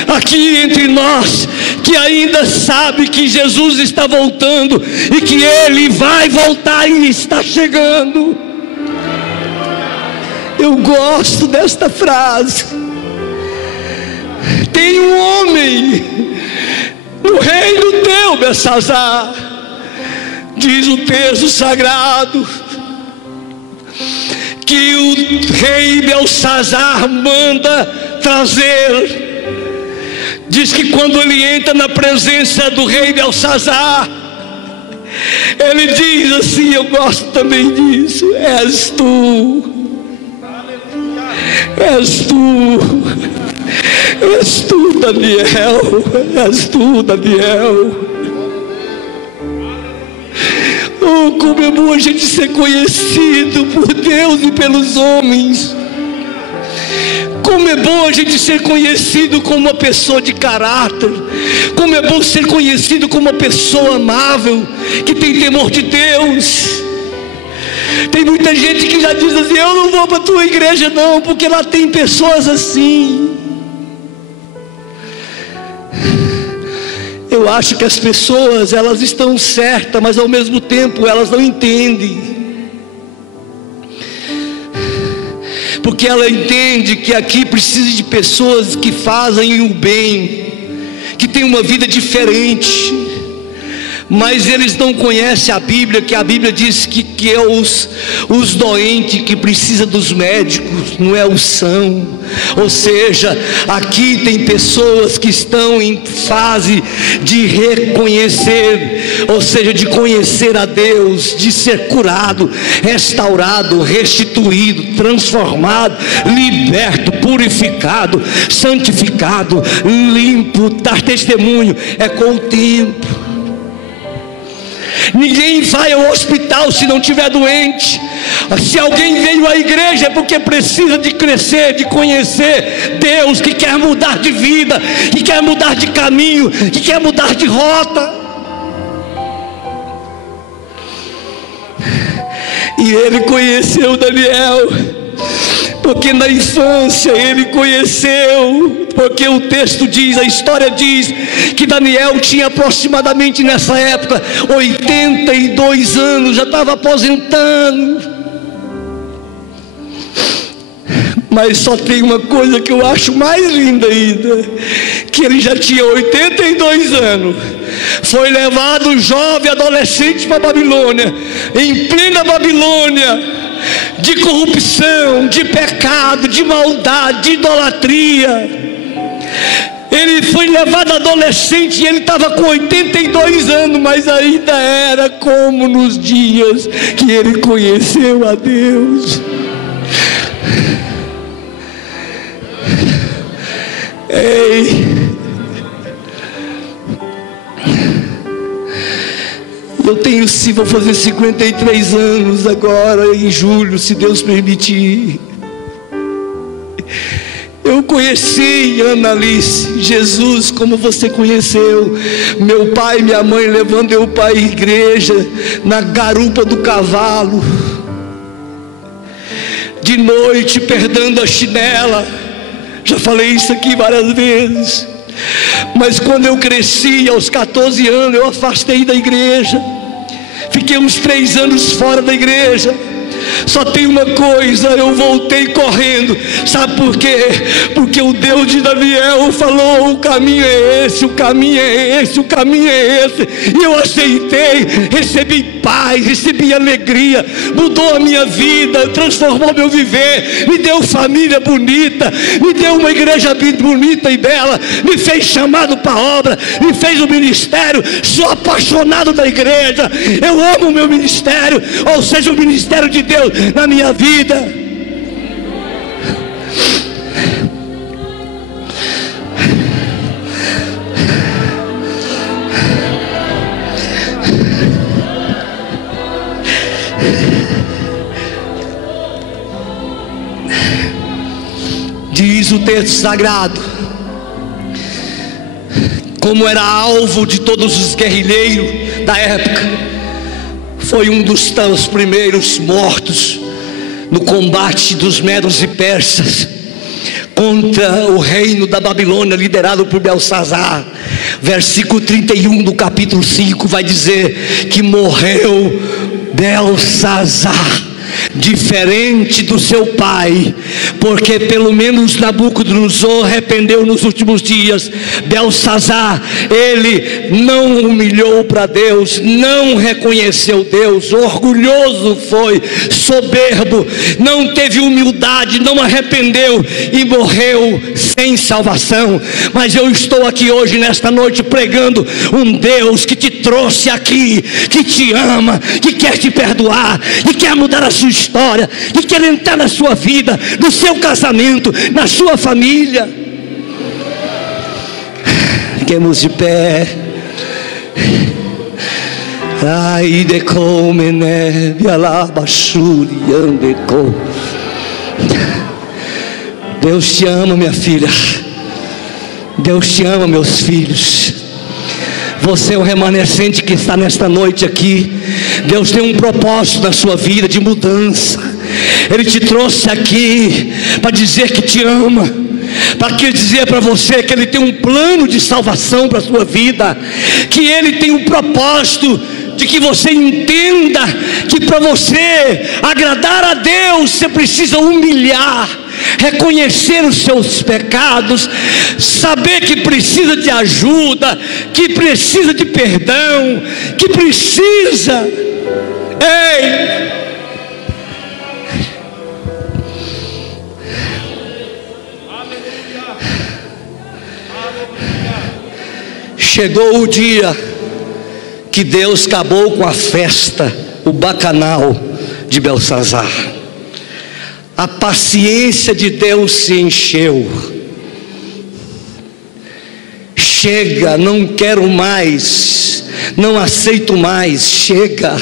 aqui entre nós que ainda sabe que Jesus está voltando e que Ele vai voltar e está chegando. Eu gosto desta frase. Tem um homem no reino teu, Belsazar, diz o texto sagrado, que o rei Belsazar manda trazer. Diz que quando ele entra na presença do rei Belsazar, ele diz assim, eu gosto também disso: és tu, és tu, és tu, Daniel, és tu, Daniel. Oh, como é bom a gente ser conhecido por Deus e pelos homens. Como é bom a gente ser conhecido como uma pessoa de caráter. Como é bom ser conhecido como uma pessoa amável, que tem temor de Deus. Tem muita gente que já diz assim: eu não vou para a tua igreja não, porque lá tem pessoas assim. Eu acho que as pessoas, elas estão certas, mas ao mesmo tempo elas não entendem. Porque ela entende que aqui precisa de pessoas que fazem o bem, que têm uma vida diferente. Mas eles não conhecem a Bíblia, que a Bíblia diz que é os doentes que precisam dos médicos, não é o são. Ou seja, aqui tem pessoas que estão em fase de reconhecer, ou seja, de conhecer a Deus, de ser curado, restaurado, restituído, transformado, liberto, purificado, santificado, limpo, dar testemunho. É com o tempo. Ninguém vai ao hospital se não estiver doente. Se alguém veio à igreja é porque precisa de crescer, de conhecer Deus, que quer mudar de vida, que quer mudar de caminho, que quer mudar de rota. E ele conheceu Daniel, porque na infância ele conheceu, porque o texto diz, a história diz, que Daniel tinha aproximadamente nessa época 82 anos, já estava aposentando. Mas só tem uma coisa que eu acho mais linda ainda, que ele já tinha 82 anos, foi levado jovem, adolescente para a Babilônia, em plena Babilônia, de corrupção, de pecado, de maldade, de idolatria. Ele foi levado adolescente e ele estava com 82 anos, mas ainda era como nos dias que ele conheceu a Deus. Ei, eu tenho, sim, vou fazer 53 anos agora em julho, se Deus permitir. Eu conheci, Ana Alice, Jesus como você conheceu. Meu pai e minha mãe levando eu para a igreja na garupa do cavalo, de noite perdendo a chinela. Já falei isso aqui várias vezes. Mas quando eu cresci, aos 14 anos, eu afastei da igreja. Fiquei uns 3 anos fora da igreja. Só tem uma coisa, eu voltei correndo. Sabe por quê? Porque o Deus de Daniel falou: o caminho é esse, o caminho é esse, o caminho é esse. E eu aceitei, recebi paz, recebi alegria, mudou a minha vida, transformou meu viver, me deu família bonita, me deu uma igreja bonita e bela, me fez chamado para a obra, me fez o ministério. Sou apaixonado da igreja, eu amo o meu ministério, ou seja, o ministério de Deus na minha vida. Diz o texto sagrado, como era alvo de todos os guerrilheiros da época, foi um dos primeiros mortos no combate dos medos e persas contra o reino da Babilônia, liderado por Belsazar. Versículo 31 do capítulo 5 vai dizer que morreu Belsazar, diferente do seu pai, porque pelo menos Nabucodonosor arrependeu nos últimos dias. Belsazar, ele não humilhou para Deus, não reconheceu Deus, orgulhoso foi, soberbo, não teve humildade, não arrependeu e morreu sem salvação. Mas eu estou aqui hoje, nesta noite, pregando um Deus que te trouxe aqui, que te ama, que quer te perdoar, que quer mudar a sua história, que quer entrar na sua vida, no seu casamento, na sua família. Fiquemos de pé. Ai de come neve alabachuri andeco. Deus te ama, minha filha. Deus te ama, meus filhos. Você é o remanescente que está nesta noite aqui. Deus tem um propósito na sua vida de mudança. Ele te trouxe aqui para dizer que te ama, para que dizer para você que Ele tem um plano de salvação para a sua vida, que Ele tem um propósito de que você entenda que para você agradar a Deus, você precisa humilhar, reconhecer os seus pecados, saber que precisa de ajuda, que precisa de perdão, que precisa. Ei! Chegou o dia que Deus acabou com a festa, o bacanal de Belsazar. A paciência de Deus se encheu. Chega, não quero mais, não aceito mais, chega.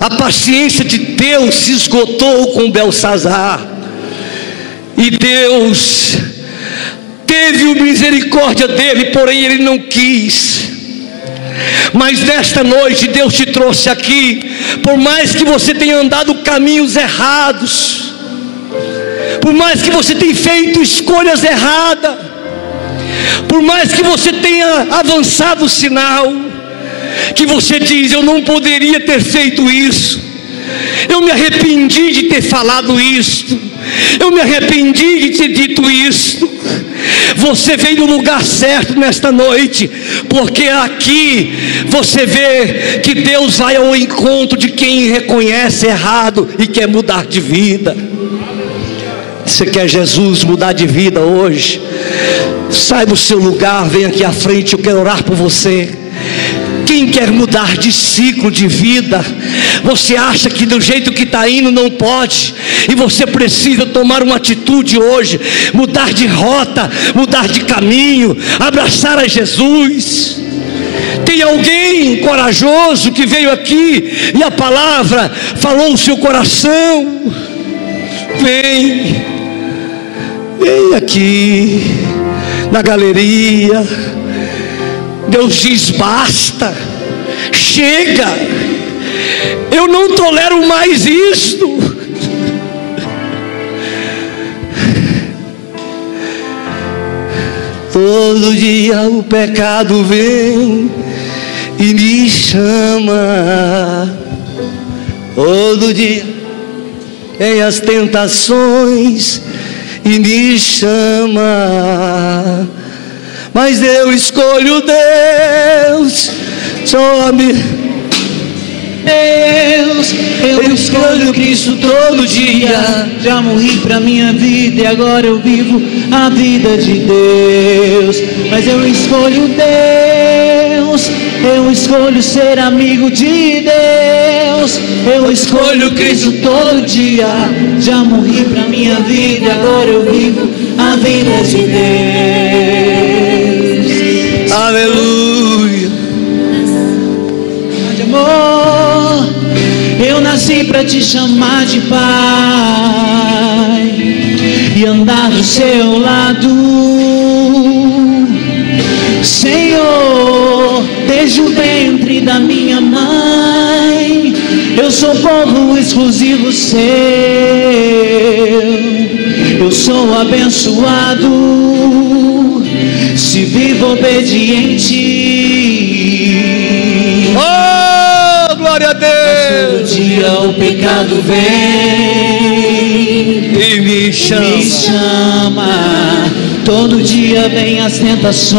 A paciência de Deus se esgotou com Belsazar. E Deus teve misericórdia dele, porém ele não quis. Mas nesta noite Deus te trouxe aqui, por mais que você tenha andado caminhos errados, por mais que você tenha feito escolhas erradas, por mais que você tenha avançado o sinal, que você diz: eu não poderia ter feito isso, eu me arrependi de ter falado isto, eu me arrependi de ter dito isto. Você veio no lugar certo nesta noite, porque aqui você vê que Deus vai ao encontro de quem reconhece errado e quer mudar de vida. Você quer Jesus mudar de vida hoje? Sai do seu lugar, vem aqui à frente, eu quero orar por você. Quem quer mudar de ciclo de vida, você acha que do jeito que está indo não pode, e você precisa tomar uma atitude hoje, mudar de rota, mudar de caminho, abraçar a Jesus. Tem alguém corajoso que veio aqui e a palavra falou no seu coração? Vem aqui na galeria. Deus diz: basta, chega, eu não tolero mais isto. Todo dia o pecado vem e me chama, todo dia vem as tentações e me chama. Mas eu escolho Deus, só Deus, eu escolho Cristo todo dia. Já morri pra minha vida e agora eu vivo a vida de Deus. Mas eu escolho Deus, eu escolho ser amigo de Deus. Eu escolho Cristo todo dia. Já morri pra minha vida e agora eu vivo a vida de Deus. Aleluia. De amor, eu nasci pra te chamar de Pai e andar do seu lado, Senhor. Desde o ventre da minha mãe, eu sou povo exclusivo seu. Eu sou abençoado se vivo obediente. Oh, glória a Deus. Todo dia o pecado vem e me chama. Todo dia vem as tentações,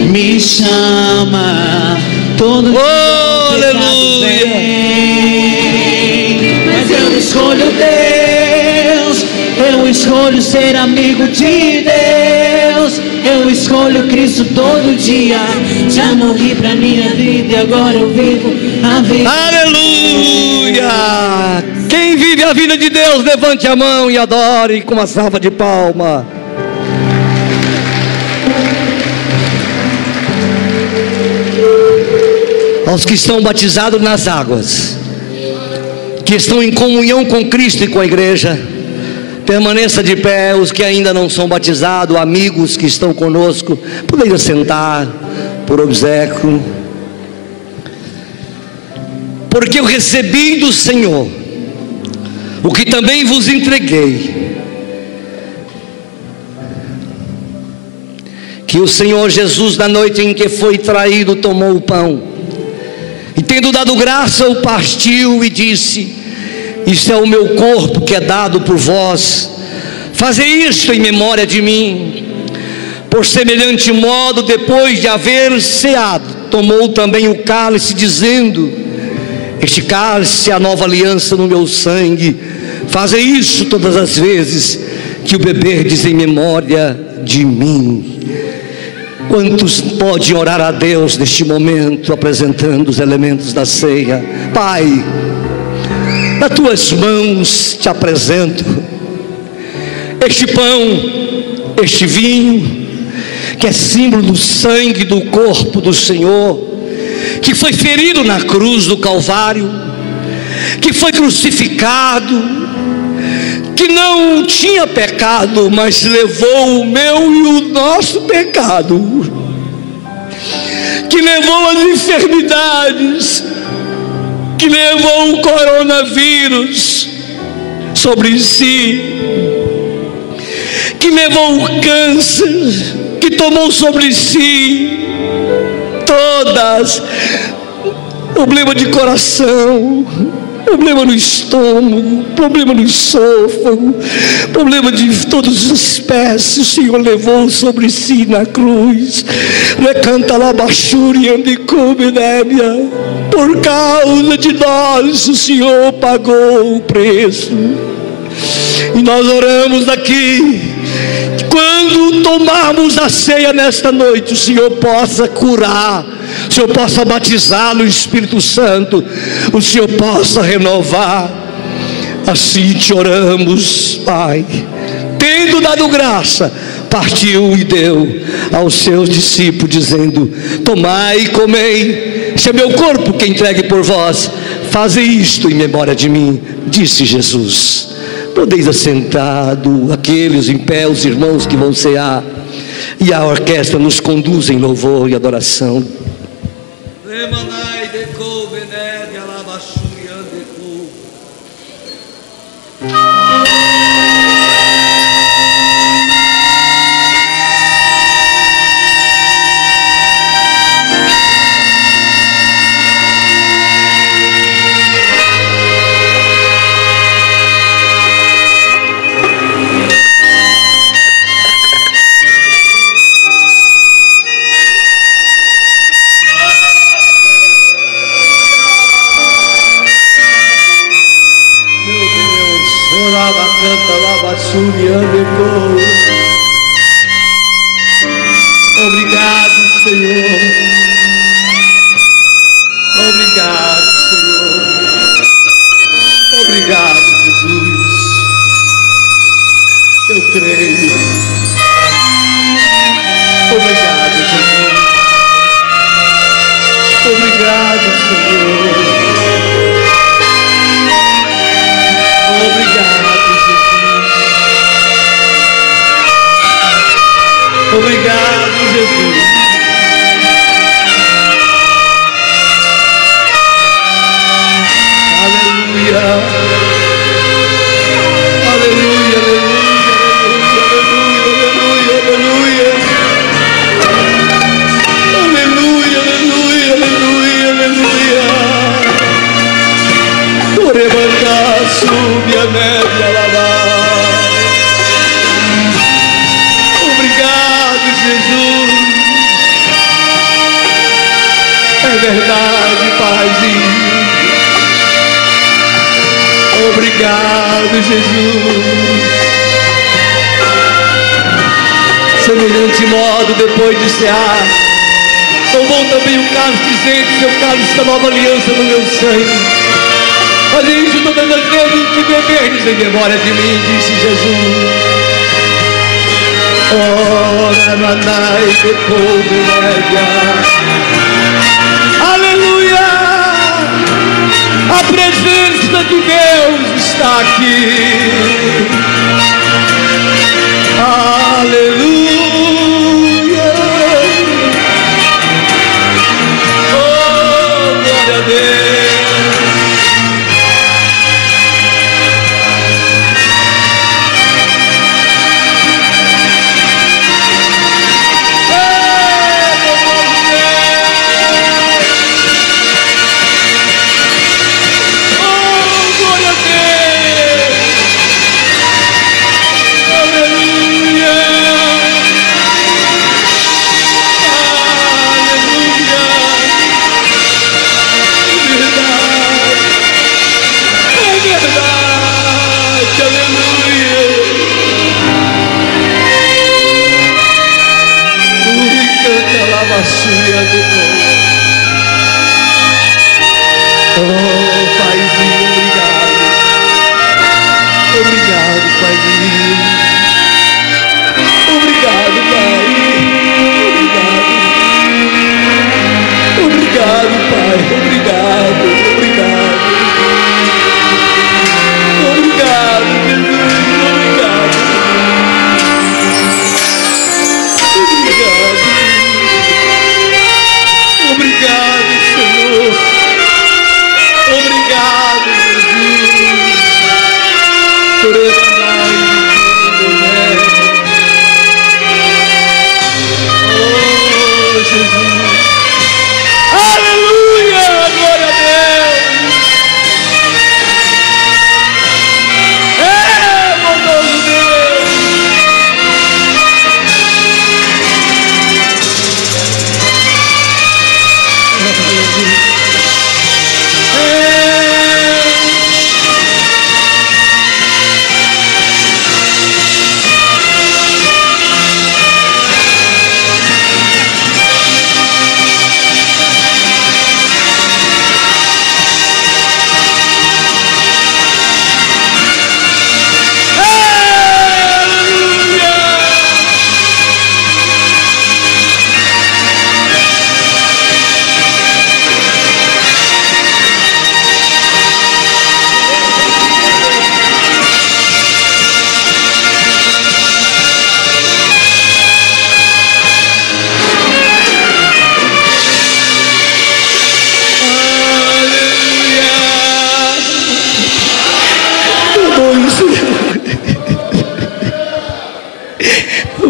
me chama. Todo dia o pecado vem. Mas eu escolho Deus, eu escolho ser amigo de Deus. Eu escolho Cristo todo dia. Já morri pra minha vida e agora eu vivo a vida. Aleluia! Quem vive a vida de Deus, levante a mão e adore com uma salva de palma. Aos que estão batizados nas águas, que estão em comunhão com Cristo e com a igreja, permaneça de pé. Os que ainda não são batizados, amigos que estão conosco, poderiam sentar por obséquio. Porque eu recebi do Senhor o que também vos entreguei, que o Senhor Jesus, na noite em que foi traído, tomou o pão, e tendo dado graça, o partiu e disse: isto é o meu corpo que é dado por vós, fazei isto em memória de mim. Por semelhante modo, depois de haver ceado, tomou também o cálice, dizendo: este cálice é a nova aliança no meu sangue, fazei isso todas as vezes que o beberdes em memória de mim. Quantos podem orar a Deus neste momento, apresentando os elementos da ceia? Pai, nas tuas mãos te apresento este pão, este vinho, que é símbolo do sangue do corpo do Senhor, que foi ferido na cruz do Calvário, que foi crucificado, que não tinha pecado, mas levou o meu e o nosso pecado, que levou as enfermidades, que levou o coronavírus sobre si, que levou o câncer, que tomou sobre si todas, problema de coração, problema no estômago, problema no esôfago, problema de todas as espécies, o Senhor levou sobre si na cruz. Recanta lá Bachúria de Cubinébia. Por causa de nós o Senhor pagou o preço. E nós oramos aqui, quando tomarmos a ceia nesta noite, o Senhor possa curar, o Senhor possa batizar no Espírito Santo, o Senhor possa renovar. Assim te oramos, Pai. Tendo dado graça, partiu e deu aos seus discípulos, dizendo: tomai e comei, este é meu corpo que entregue por vós, fazei isto em memória de mim, disse Jesus. Podeis assentado, aqueles em pé, os irmãos que vão cear, e a orquestra nos conduz em louvor e adoração. Obrigado, Senhor. Obrigado, Senhor. Obrigado, Jesus. Eu creio. Obrigado, Jesus. Obrigado, Senhor. Obrigado, Jesus. Obrigado, Jesus. Aleluia. Aleluia, aleluia, aleluia, aleluia, aleluia, aleluia, aleluia. Por levantar, sube a média, lavar. Obrigado, Jesus. É verdade, Paizinho. Obrigado, Jesus. Semelhante modo, depois de cear, tomou também o cálice, dizendo: seu cálice da nova aliança no meu sangue, fazei isso todas as vezes que beberdes em memória de mim, disse Jesus. Ora, manai de povo, aleluia. A presença de Deus está aqui. Aleluia. Oh, glória a Deus.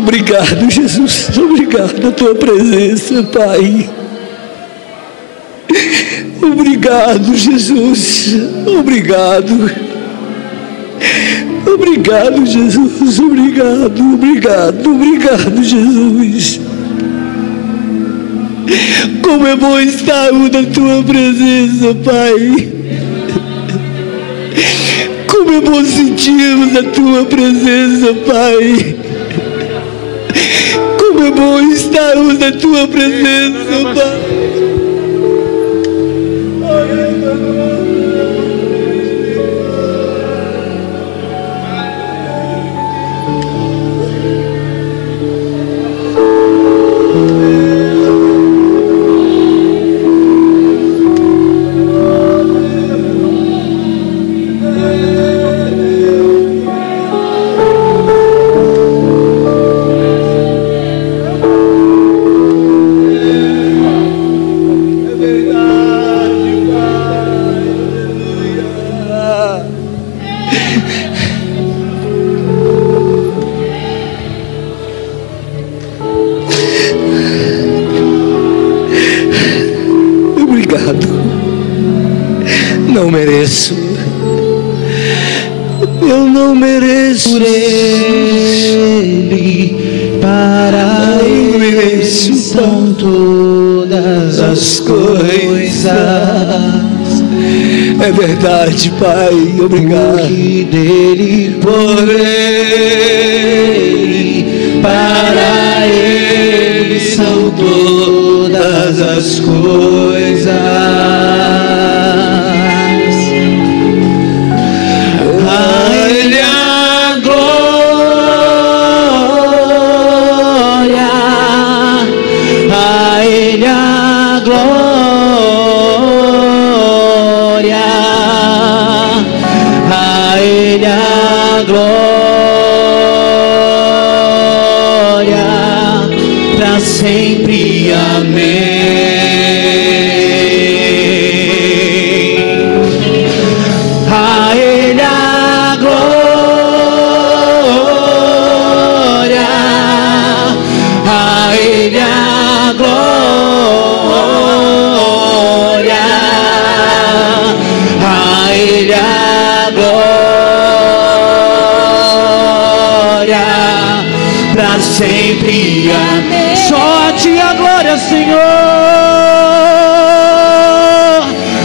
Obrigado, Jesus. Obrigado a tua presença, Pai. Obrigado, Jesus. Obrigado. Obrigado, Jesus. Obrigado, obrigado, obrigado, Jesus. Como é bom estarmos na tua presença, Pai. Como é bom sentirmos a tua presença, Pai. Como é bom estarmos na tua presença, Pai. Não mereço, eu não mereço. Por Ele, para Ele são todas as coisas. É verdade, Pai, obrigado. Porque dele, por Ele, para Ele são todas as coisas. Sempre, amém. A Ele a glória, a Ele a glória, a Ele a glória, pra sempre, amém. Só a ti a glória, Senhor.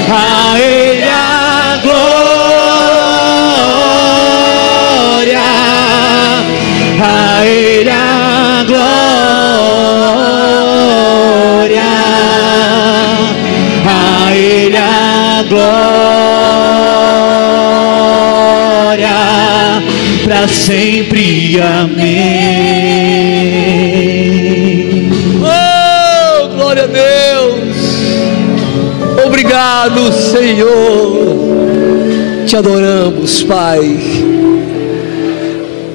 A Ele a glória, a Ele a glória, a Ele a glória, pra sempre, amém. Obrigado, Senhor. Te adoramos, Pai.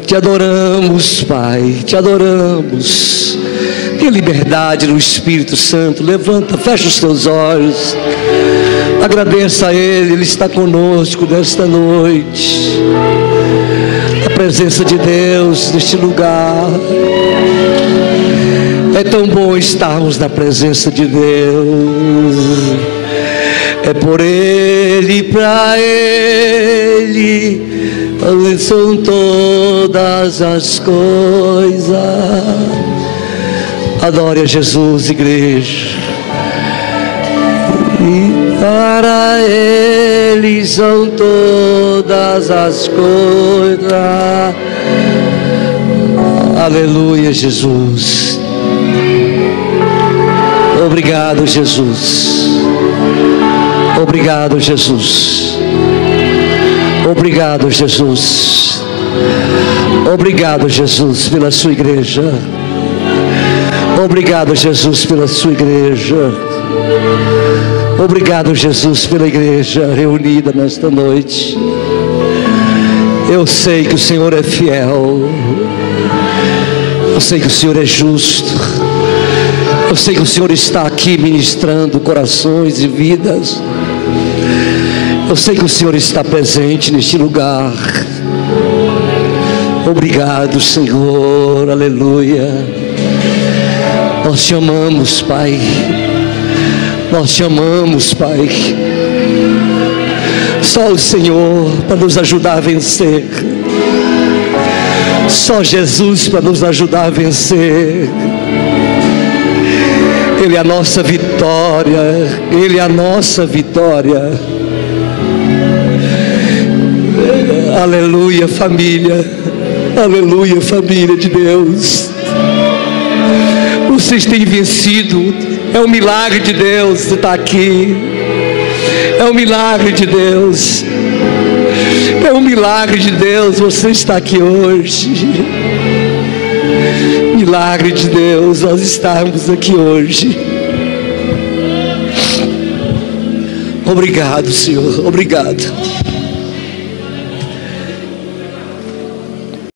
Te adoramos, Pai. Te adoramos. Tenha liberdade no Espírito Santo. Levanta, fecha os teus olhos. Agradeça a Ele. Ele está conosco nesta noite. A presença de Deus neste lugar. É tão bom estarmos na presença de Deus. É por Ele, para Ele são todas as coisas. Adore a Jesus, igreja. E para Ele são todas as coisas. Aleluia, Jesus. Obrigado, Jesus. Obrigado, Jesus. Obrigado, Jesus. Obrigado, Jesus, pela sua igreja. Obrigado, Jesus, pela sua igreja. Obrigado, Jesus, pela igreja reunida nesta noite. Eu sei que o Senhor é fiel. Eu sei que o Senhor é justo. Eu sei que o Senhor está aqui ministrando corações e vidas. Eu sei que o Senhor está presente neste lugar. Obrigado, Senhor, aleluia. Nós te amamos, Pai. Nós te amamos, Pai. Só o Senhor para nos ajudar a vencer. Só Jesus para nos ajudar a vencer. Ele é a nossa vitória. Ele é a nossa vitória. Aleluia, família. Aleluia, família de Deus. Vocês têm vencido. É um milagre de Deus estar aqui. É um milagre de Deus. É um milagre de Deus você está aqui hoje. Milagre de Deus nós estarmos aqui hoje. Obrigado, Senhor. Obrigado.